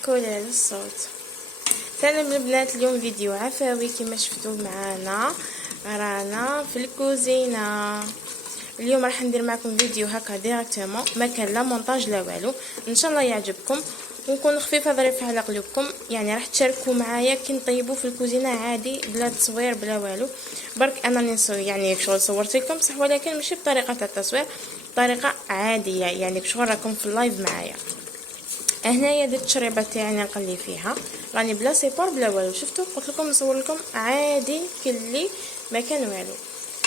نحكوا على الصوت. سلام البنات، اليوم فيديو عفوي كما شفتوا معانا. رانا في الكوزينه. اليوم راح ندير معكم فيديو هكا ديريكتومون، ما كان لا مونتاج لا والو. ان شاء الله يعجبكم ونكون خفيفه ظريفه على قلوبكم. يعني راح تشاركوا معايا كي نطيبوا في الكوزينه عادي، بلا تصوير بلا والو. برك انا يعني شغل صورت لكم صح، ولكن ماشي بطريقه تاع التصوير، بطريقه عاديه. يعني شغل راكم في اللايف معايا. هنايا درت الشريبه تاعي نقلي فيها، راني بلا سيبار بلا والو. شفتوا قلت لكم نصور لكم عادي كلي ما كان والو.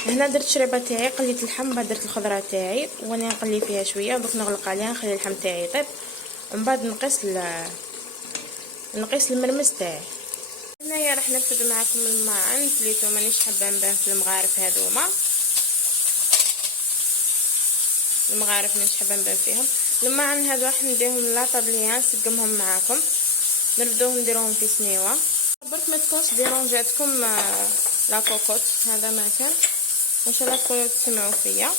هنا درت الشريبه تاعي، قليت اللحم، بعد درت الخضره تاعي وانا نقلي فيها شويه. دوك نغلق عليها نخلي اللحم تاعي يطيب، ومن بعد نقيس المرمز تاعي. هنايا راح نفد معكم الماعن فليتو، مانيش حابه نبان في المغارف هذوما. المغارف مانيش حابه نبان فيهم. الماعن هادو راح نديهم لا طابليان، نسقمهم معاكم. نبداو نديروهم في سنيوه. برك ما تكونش ديرونجاتكم لا كوكوت، هذا ما كان. ان شاء الله تكونوا تسمعوا فيا.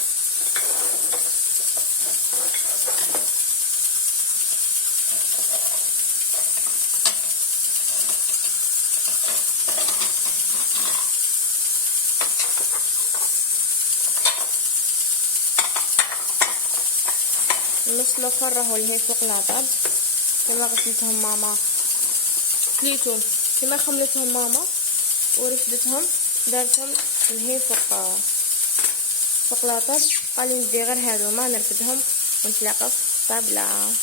النص الاخر راهو اللي هي فوق لاطاب، كما غسلتهم ماما فليتهم، كما خملتهم ماما ورفدتهم، دارتهم اللي هي فوق لاطاب. قالي ندي غير هذوما نرفدهم ونتلاقاو في الطابله.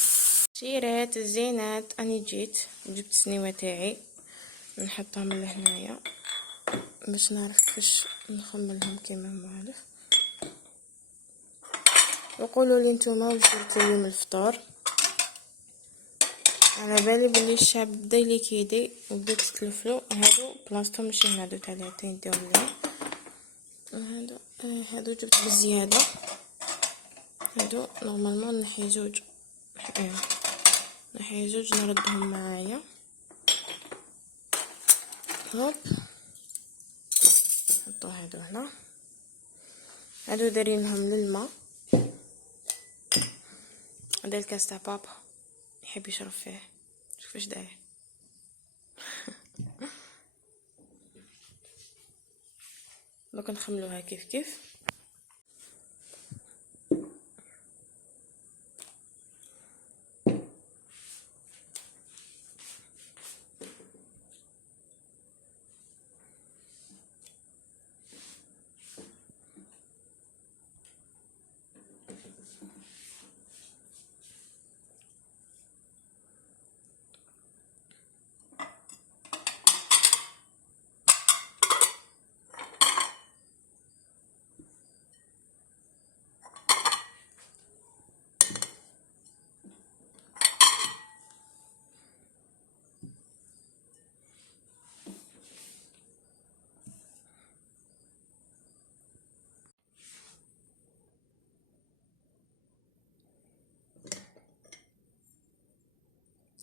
شيرات الزينات، اني جبت السنيوه تاعي نحطهم لهنايا باش نعرف كيفاش نخملهم كيما معرف. وقولوا لي نتوما واش درتوا اليوم الفطور. على بالي بلي الشعب بدا ليكيدي وبداو تتلفلو. هادو بلاصتهم ماشي هنا، هادو تاع العتين نديرهم لهم. هادو جبت بزياده. هادو نورمالمون نحي زوج، نحي زوج نردهم معايا. هوب نحطو هادو هنا. هادو دايرينهم للما. هذا الكاس تاع بابا يحب يشرب فيه، شوف اش داير. دوك نخملوها كيف كيف.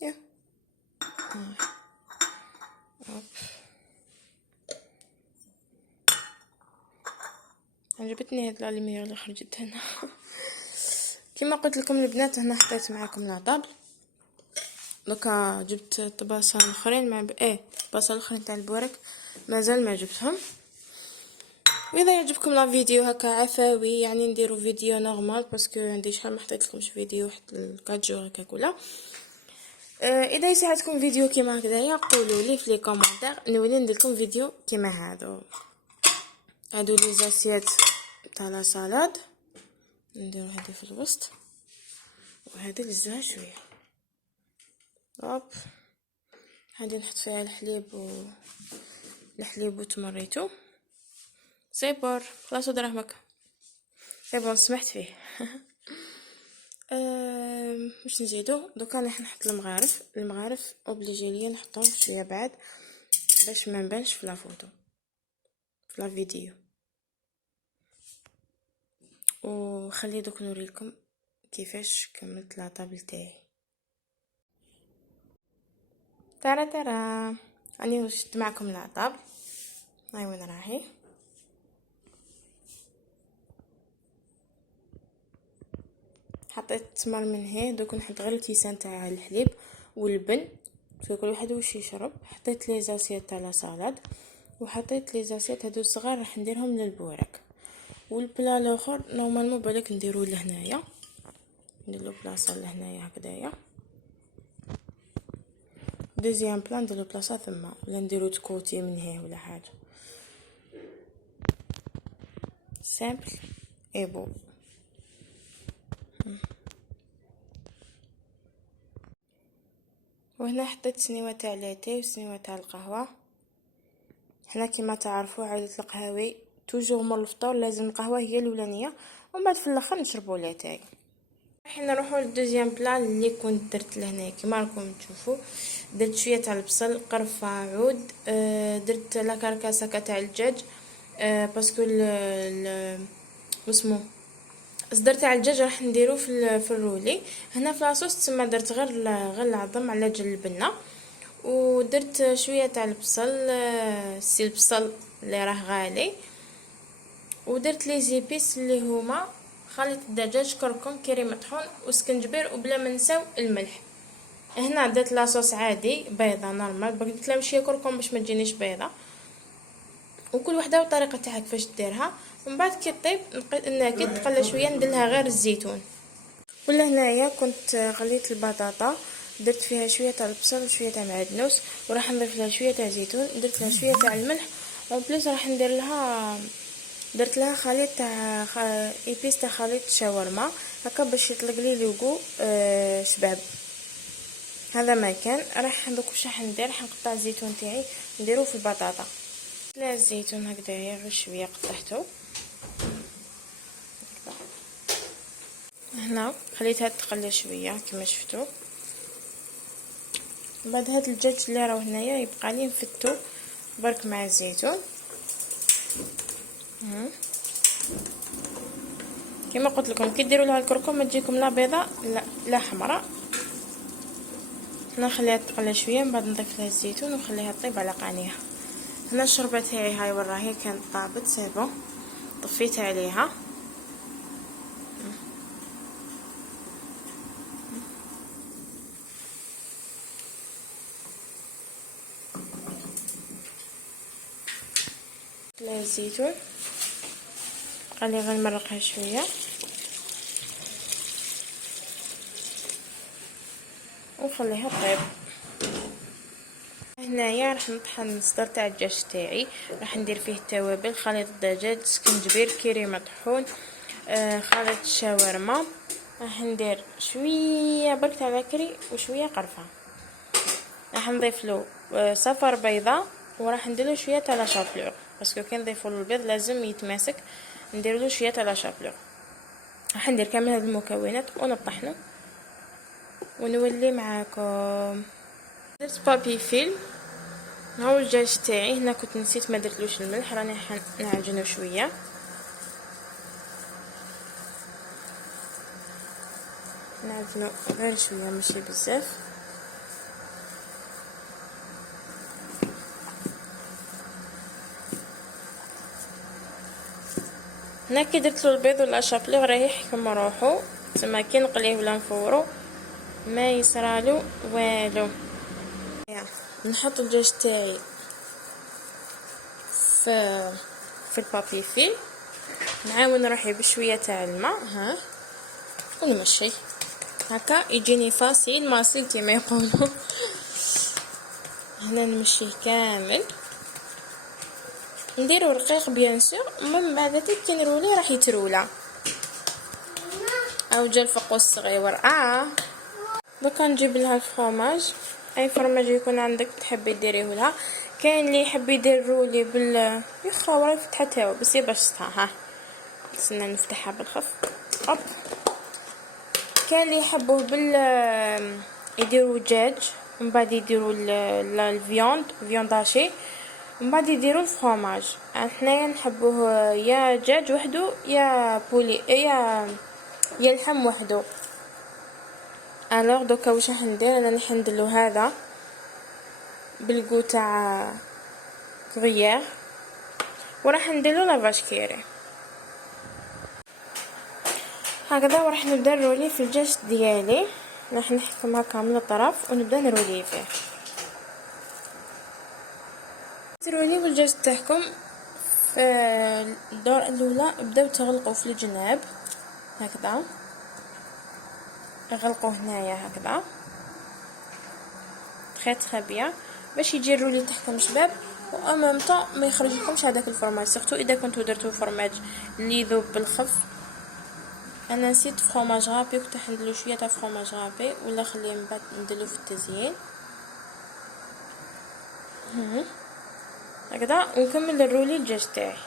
يا عجبتني هاد الالمير اللي خرجت هنا. كما قلت لكم البنات، هنا حطيت معكم لاطابل. دوكا جبت طباسه اخرين مع طباسه الاخرين تاع البورك مازال ما جبتهم. واذا يعجبكم لا فيديو هكا عفوي، يعني نديرو فيديو نورمال باسكو عندي شحال ما حطيت لكمش فيديو حتى 4 جور هكا كولا. اذا يساعدكم فيديو كيما هكذايا قولوا لي في لي كومونتير، نولي ندير لكم فيديو كيما هادو لي زاسيات تاع لا سالاد. نديرو هذه في الوسط وهذه لزها شويه. هوب هذه نحط فيها الحليب وتمريتو. سيبور خلاص دراهمك. سيبور سمحت فيه. واش نزيدو دوكا؟ راح نحط المغارف اوبليجي ليا نحطهم شويه بعد باش ما نبانش في لا فوتو في لا فيديو. وخلي دوك نوريلكم كيفاش كملت لا طابل تاعي. ترى اني وشت معكم لا طابل. هاي وين راهي. حطيت تمر من هنا. دوك نحط غير الكيسان تاع الحليب واللبن في كل واحد واش يشرب. حطيت لي زاسيات تاع لا سالاد، وحطيت لي زاسيات هادو الصغار راح نديرهم للبورك. والبلا الاخر نورمالمون بالك نديرو لهنايا، نديرو بلاصه لهنايا هكذايا. دوزيام بلان نديرو بلاصه ثما، ولا نديرو تكوتي من هيه ولا حاجه. سامبل اي بو. وهنا حطيت سنيوه تاع لاتاي وسنيوه تاع القهوه. حنا كيما تعرفوا عائله القهاوي توجور مور الفطور لازم القهوه هي الاولانيه، ومن بعد في الاخر نشربوا لاتاي. راح نروحوا للدوزيام بلان اللي كنت درت لهنا. كيما راكم تشوفوا درت شويه تاع البصل، قرفه، عود، درت لا كاركاسه تاع الدجاج، باسكو اسمو الصدر تاع الدجاج راح نديرو في الرولي. هنا في لاصوص تسمى درت غير العظم على جال البنه، ودرت شويه تاع البصل، سي البصل اللي راه غالي، ودرت لي زيبيس اللي هما خليط الدجاج، كركم، كيري مطحون وسكنجبير، وبلا ما نساو الملح. هنا درت لاصوص عادي بيضه نورمال، درت لها شويه كركم باش ما تجينيش بيضه، وكل وحده والطريقه تاعها كيفاش ديرها. ومن بعد كي طيب كي تقلى شويه نديرلها غير الزيتون. ولا هنايا كنت غليت البطاطا، درت فيها شويه تاع البصل وشويه تاع معدنوس، وراح نضيف لها شويه تاع زيتون، درت لها شويه تاع الملح، ومن بليس راح ندير لها درت لها خليط تاع ايبيس تاع خليط شاورما هكا باش يطلق لي لوغو شباب. هذا ما كان. راح دوك واش راح ندير، راح نقطع الزيتون تاعي نديرو في البطاطا. لا الزيتون هكذايا غير شويه قطعته. هنا خليتها تقلى شويه كما شفتوا. بعد هاد الدجاج اللي راهو هنايا يبقى لي نفتو برك مع الزيتون. كما قلت لكم كي ديروا لها الكركم ما تجيكم لا بيضه لا حمراء. نخليها تقلى شويه، من بعد نضيف لها الزيتون ونخليها طيب على قانيها. هنا الشوربه تاعي هاي وراهي كانت طابت سيبو، طفيت عليها. لا الزيتون خلي غير نمرقها شويه ونخليها طيب. هنايا راح نطحن الصدر تاع الدجاج تاعي، راح ندير فيه التوابل، خليط الدجاج، سكنجبير، كيري مطحون، خليط الشاورما، راح ندير شويه برك تاع بكري وشويه قرفه، راح نضيف له صفر بيضه، وراح ندير له شويه تاع لا شابلور باسكو كي نضيفوا له البيض لازم يتماسك. ندير له شويه تاع لا شابلور. راح ندير كامل هاد المكونات ونطحنه ونولي معاكم. درت بابي فيلم هاو الدجاج تاعي. هنا كنت نسيت ما درتلوش الملح، راني نعجنو شويه. نعجنو غير شويه ماشي بزاف. هنا كي درتلو البيض ولا شابلي راه يحكم روحو، تما كي نقليه ولا نفورو ما يصرالو والو. نحط الدجاج تاعي في البابي فيل، نعاون روحي بشويه تاع الماء ونمشي هكا يجيني فاصيل ماسيل كما يقولوا. هنا نمشيه كامل، نديرو رقيق بيان سور، من بعد كي نروليه راح يترولا او جا الفقوس الصغيور. دوكا نجيب لها الفرomاج، اي فرماج يكون عندك تحبي ديريه لها. كاين اللي يحب يدير رولي يخا وراي فتحتها بس يبشطها. نستنى نفتحها بالخف. كاين اللي يحبوه يديروا دجاج ومن بعد يديروا الفيوند هاشي ومن بعد يديروا الفرomاج. حنايا نحبوه يا دجاج وحده يا بولي يا لحم وحده. الوغ دوكا واش راح ندير، انا نحندلو هذا بالكو تاع كريير وراح نديرلو لافاش كيري هكذا. وراح نبدا نرولي في الدجاج ديالي. راح نحكم هكا من الطرف ونبدا نروليه فيه. تروليو الجاج تاعكم في الدور الاولى بداو تغلقوا في الجناب هكذا، غلقوا هنايا هكذا تخي بيان باش يجي الرولي تاعكم شباب، وامام طون ما يخرج لكمش هذاك الفرماج، سورتو اذا كنتو درتو فرماج اللي يذوب بالخف. انا نسيت فرماج غابي، كنت راح نديرو شويه تاع فرماج غابي ولا خليه من بعد نديرو في التزيين هكذا. ونكمل الرولي الدجاج تاعي،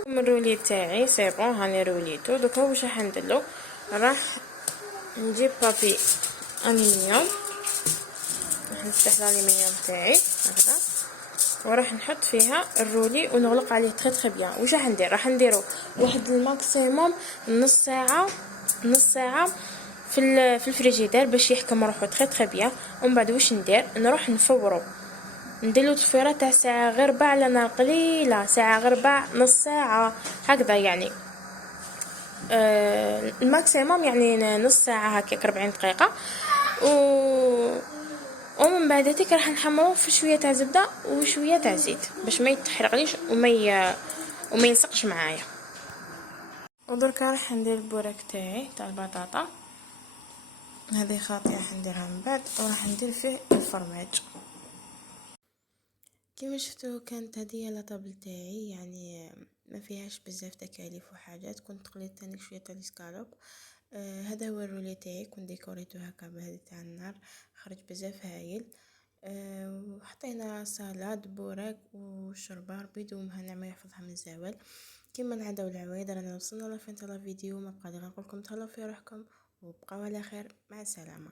نكمل الرولي تاعي سي بون هاني روليتو. دوكا واش راح نديرلو، راح نجيب بابي الومنيوم، راح نفتح الالومنيوم تاعي هكذا وراح نحط فيها الرولي ونغلق عليه تري بيان. واش راح ندير، راح نديرو واحد الماكسيموم نص ساعه في الفريجيدير باش يحكم روحو تري بيان. ومن بعد واش ندير، نروح نفورو نديرلو تفيره تاع ساعه غير ربع على نار قليله، ساعه غير ربع، نص ساعه هكذا يعني. الماكسيموم يعني نص ساعه هكاك 40 دقيقه. ومن بعد هذيك راح نحمروه في شويه تاع زبده وشويه تاع زيت باش ما يتحرقليش وما يلصقش معايا. ودركا راح ندير البوراك تاعي تاع البطاطا، هذه خاطئه راح نديرها من بعد، وراح ندير فيه الفرماج. كما شفتوا كانت هذه لاطابل تاعي، يعني ما فيهاش بزاف تكاليف وحاجات. كنت قليت تاني شويه تاع الاسكالوب. هذا هو الرولي تاعي، كنت ديكوريتو هكا بهذه تاع النار، خرج بزاف هايل. وحطينا سلاد بوراك وشربار بدون مهنا يحفظها من الزوال. كما العاده والعوايد رانا وصلنا لفين تاع الفيديو. ما بقى غير نقول لكم تهلاو في روحكم وبقاو على خير، مع السلامه.